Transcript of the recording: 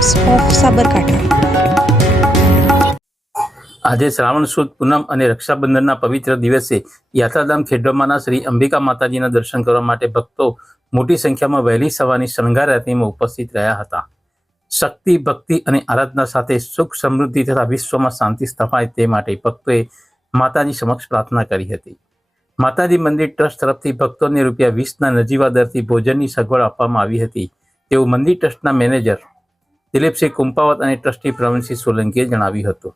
Times of Sabarkantha. આજે શ્રાવણ સુદ પૂનમ અને રક્ષાબંધનના પવિત્ર દિવસે યાત્રાધામ ખેડબ્રહ્માના શ્રી અંબિકા માતાજીના દર્શન કરવા માટે ભક્તો મોટી સંખ્યામાં વહેલી સવારની શણગાર આરતીમાં ઉપસ્થિત રહ્યા હતા। શક્તિ, ભક્તિ અને આરાધના સાથે સુખ, સમૃદ્ધિ તથા વિશ્વમાં શાંતિ સ્થપાય તે માટે ભક્તોએ માતાજી સમક્ષ પ્રાર્થના કરી હતી। માતાજી મંદિર ટ્રસ્ટ તરફથી ભક્તોને ₹20ના નજીવા દરથી ભોજનની સગવડ આપવામાં આવી હતી તેવું મંદિર ટ્રસ્ટના મેનેજર દિલીપસિંહ કુંપાવત અને ટ્રસ્ટી પ્રવીણસિંહ સોલંકીએ જણાવ્યું હતું।